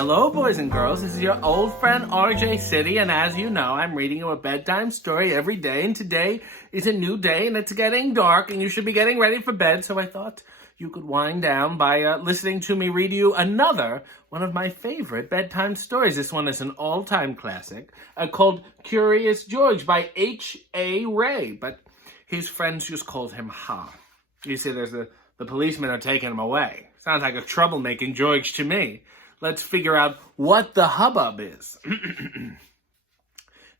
Hello, boys and girls. This is your old friend RJ City, and as you know, I'm reading you a bedtime story every day, and today is a new day, and it's getting dark, and you should be getting ready for bed, so I thought you could wind down by listening to me read you another one of my favorite bedtime stories. This one is an all-time classic called Curious George by H.A. Ray, but his friends just called him Ha. You see, the policemen are taking him away. Sounds like a troublemaking George to me. Let's figure out what the hubbub is.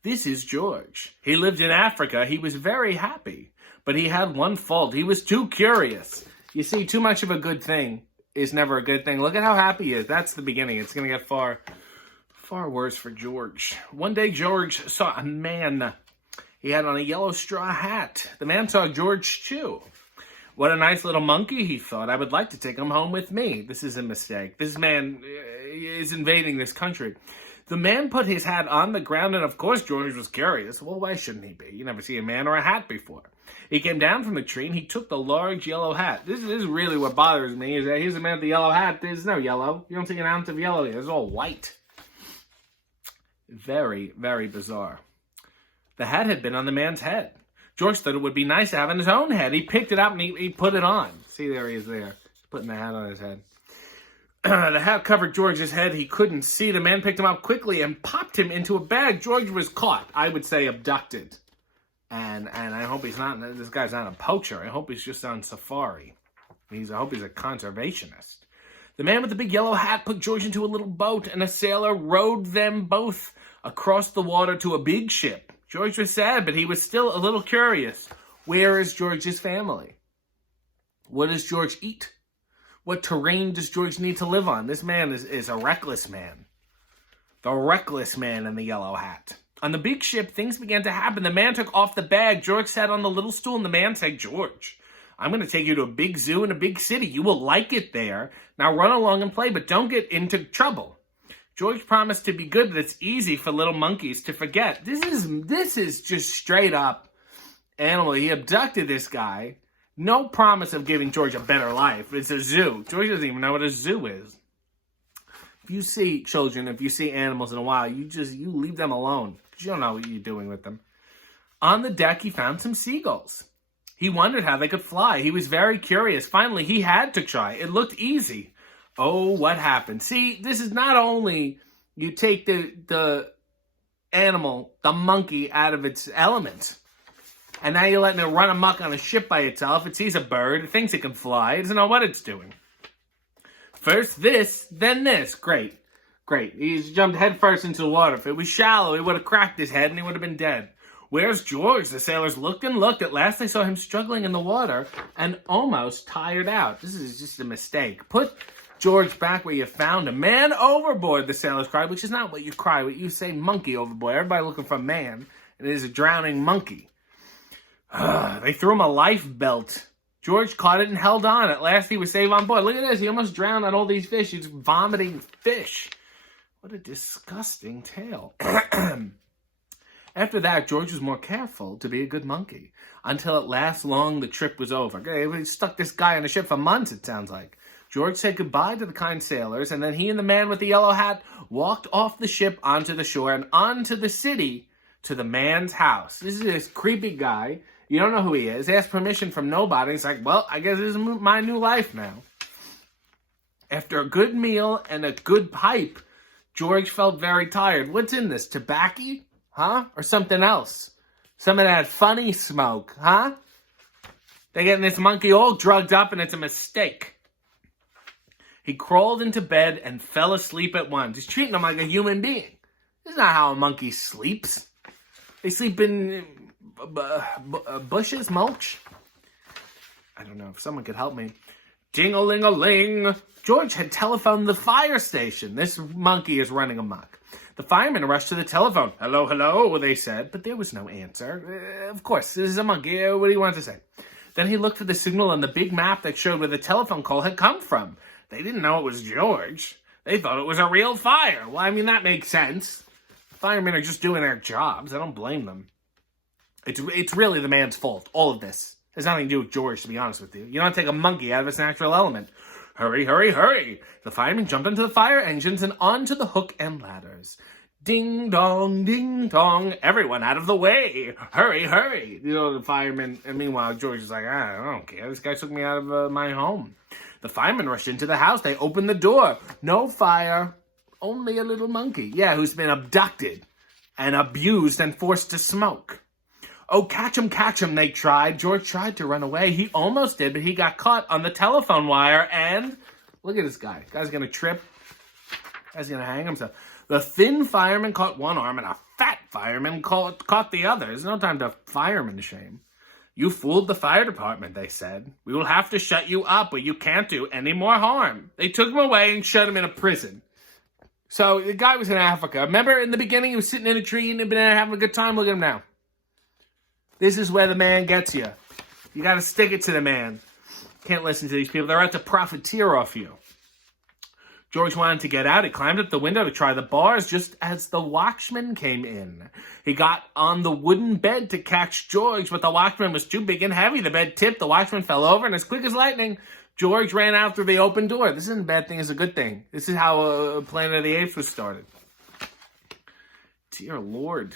This is George. He lived in Africa. He was very happy, but he had one fault. He was too curious. You see, too much of a good thing is never a good thing. Look at how happy he is. That's the beginning. It's going to get far worse for George. One day, George saw a man. He had on a yellow straw hat. The man saw George, too. What a nice little monkey, he thought. I would like to take him home with me. This is a mistake. This man is invading this country. The man put his hat on the ground, and of course George was curious. Well, why shouldn't he be? You never see a man or a hat before. He came down from the tree, and he took the large yellow hat. This is really what bothers me, is that here's a man with the yellow hat. There's no yellow. You don't see an ounce of yellow here. It's all white. Very, very bizarre. The hat had been on the man's head. George thought it would be nice to have on his own head. He picked it up and he put it on. See, there he is there. He's putting the hat on his head. The hat covered George's head. He couldn't see. The man picked him up quickly and popped him into a bag. George was caught. I would say abducted. And I hope he's not, this guy's not a poacher. I hope he's just on safari. I hope he's a conservationist. The man with the big yellow hat put George into a little boat, and a sailor rowed them both across the water to a big ship. George was sad, but he was still a little curious. Where is George's family? What does George eat? What terrain does George need to live on? This man is a reckless man. The reckless man in the yellow hat. On the big ship, things began to happen. The man took off the bag. George sat on the little stool, and the man said, George, I'm going to take you to a big zoo in a big city. You will like it there. Now run along and play, but don't get into trouble. George promised to be good, but it's easy for little monkeys to forget. This is just straight up animal. He abducted this guy. No promise of giving George a better life. It's a zoo. George doesn't even know what a zoo is. If you see children, if you see animals in a while, you leave them alone. Because you don't know what you're doing with them. On the deck, he found some seagulls. He wondered how they could fly. He was very curious. Finally, he had to try. It looked easy. Oh, what happened? See, this is not only you take the animal, the monkey, out of its element, and now you're letting it run amok on a ship by itself. It sees a bird, it thinks it can fly, it doesn't know what it's doing. First this, then this. Great. He's jumped headfirst into the water. If it was shallow, he would have cracked his head and he would have been dead. Where's George? The sailors looked and looked. At last they saw him struggling in the water and almost tired out. This is just a mistake. Put George back where you found him. Man overboard, the sailors cried, which is not what you cry, what you say monkey overboard. Everybody looking for a man, and it is a drowning monkey. They threw him a life belt. George caught it and held on. At last he was saved on board. Look at this. He almost drowned on all these fish. He's vomiting fish. What a disgusting tale. After that, George was more careful to be a good monkey. Until at last the trip was over. They stuck this guy on the ship for months, it sounds like. George said goodbye to the kind sailors, and then he and the man with the yellow hat walked off the ship onto the shore and onto the city to the man's house. This is this creepy guy. You don't know who he is. He asked permission from nobody. He's like, well, I guess this is my new life now. After a good meal and a good pipe, George felt very tired. What's in this? Tobacco? Huh? Or something else? Some of that funny smoke, huh? They're getting this monkey all drugged up, and it's a mistake. He crawled into bed and fell asleep at once. He's treating him like a human being. This is not how a monkey sleeps. They sleep in bushes, mulch. I don't know if someone could help me. Ding-a-ling-a-ling. George had telephoned the fire station. This monkey is running amok. The firemen rushed to the telephone. Hello, hello, they said, but there was no answer. Of course, this is a monkey. What do you want to say? Then he looked for the signal on the big map that showed where the telephone call had come from. They didn't know it was George. They thought it was a real fire. Well, I mean, that makes sense. Firemen are just doing their jobs. I don't blame them. It's really the man's fault, all of this. It has nothing to do with George, to be honest with you. You don't take a monkey out of its natural element. Hurry, hurry, hurry! The firemen jumped into the fire engines and onto the hook and ladders. Ding dong, ding dong, everyone out of the way. Hurry, hurry. You know, the firemen, and meanwhile, George is like, I don't care. This guy took me out of my home. The firemen rushed into the house. They opened the door. No fire, only a little monkey. Yeah, who's been abducted and abused and forced to smoke. Oh, catch him, they tried. George tried to run away. He almost did, but he got caught on the telephone wire, and look at this guy. Guy's going to trip. Guy's going to hang himself. The thin fireman caught one arm, and a fat fireman caught the other. There's no time to fireman shame. You fooled the fire department, they said. We will have to shut you up, but you can't do any more harm. They took him away and shut him in a prison. So the guy was in Africa. Remember in the beginning, he was sitting in a tree and he'd been having a good time? Look at him now. This is where the man gets you. You got to stick it to the man. Can't listen to these people. They're out to profiteer off you. George wanted to get out. He climbed up the window to try the bars just as the watchman came in. He got on the wooden bed to catch George, but the watchman was too big and heavy. The bed tipped. The watchman fell over, and as quick as lightning, George ran out through the open door. This isn't a bad thing. It's a good thing. This is how Planet of the Apes was started. Dear Lord.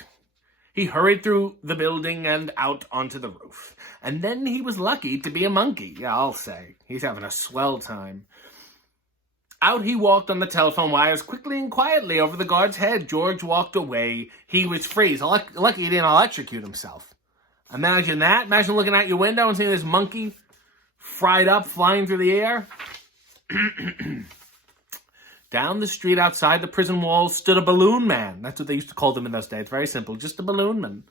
He hurried through the building and out onto the roof. And then he was lucky to be a monkey. Yeah, I'll say. He's having a swell time. Out he walked on the telephone wires quickly and quietly over the guard's head. George walked away. He was free. He's lucky he didn't electrocute himself. Imagine that. Imagine looking out your window and seeing this monkey fried up, flying through the air. Down the street outside the prison walls stood a balloon man. That's what they used to call them in those days. Very simple. Just a balloon man.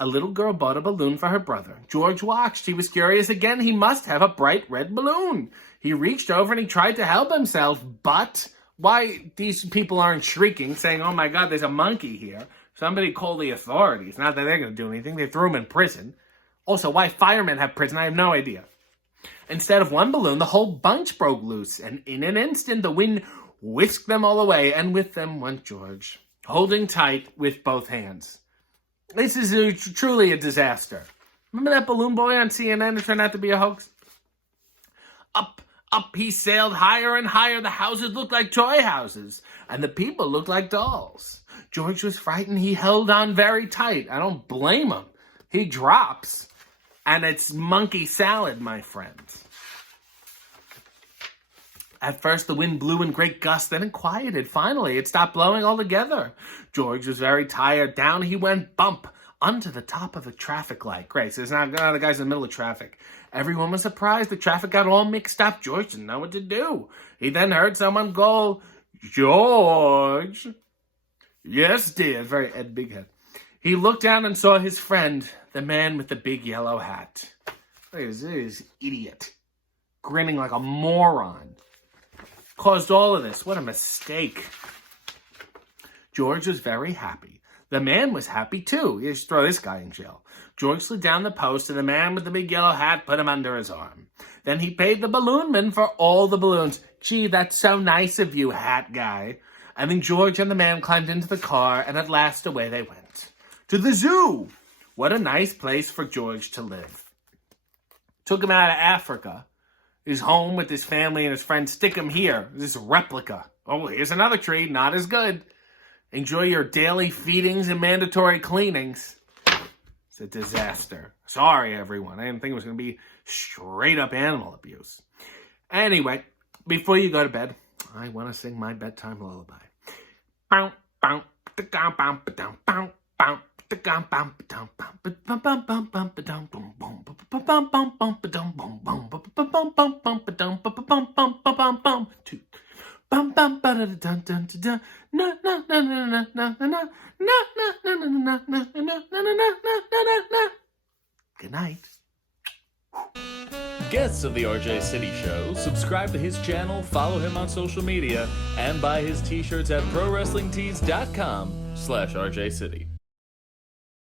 A little girl bought a balloon for her brother. George watched. He was curious again. He must have a bright red balloon. He reached over and he tried to help himself, but why these people aren't shrieking, saying, oh my God, there's a monkey here. Somebody call the authorities. Not that they're going to do anything. They threw him in prison. Also, why firemen have prison, I have no idea. Instead of one balloon, the whole bunch broke loose, and in an instant, the wind whisked them all away, and with them went George, holding tight with both hands. This is truly a disaster. Remember that balloon boy on CNN that turned out to be a hoax? Up he sailed higher and higher. The houses looked like toy houses, and the people looked like dolls. George was frightened. He held on very tight. I don't blame him. He drops, and it's monkey salad, my friends. At first, the wind blew in great gusts, then it quieted. Finally, it stopped blowing altogether. George was very tired. Down he went, bump, onto the top of a traffic light. Great, so it's now the guy's in the middle of traffic. Everyone was surprised. The traffic got all mixed up. George didn't know what to do. He then heard someone call, George. Yes, dear. Very Ed Bighead. He looked down and saw his friend, the man with the big yellow hat. Look at this idiot, grinning like a moron. Caused all of this. What a mistake. George was very happy. The man was happy too. You just throw this guy in jail. George slid down the post, and the man with the big yellow hat put him under his arm. Then he paid the balloon man for all the balloons. Gee, that's so nice of you, hat guy. And then George and the man climbed into the car, and at last away they went. To the zoo! What a nice place for George to live. Took him out of Africa. His home with his family and his friends. Stick him here. This replica. Oh, here's another tree. Not as good. Enjoy your daily feedings and mandatory cleanings. It's a disaster. Sorry, everyone. I didn't think it was going to be straight up animal abuse. Anyway, before you go to bed, I want to sing my bedtime lullaby. Good night. Guests of the RJ City Show, subscribe to his channel, follow him on social media, and buy his t-shirts at prowrestlingtees.com/RJ City.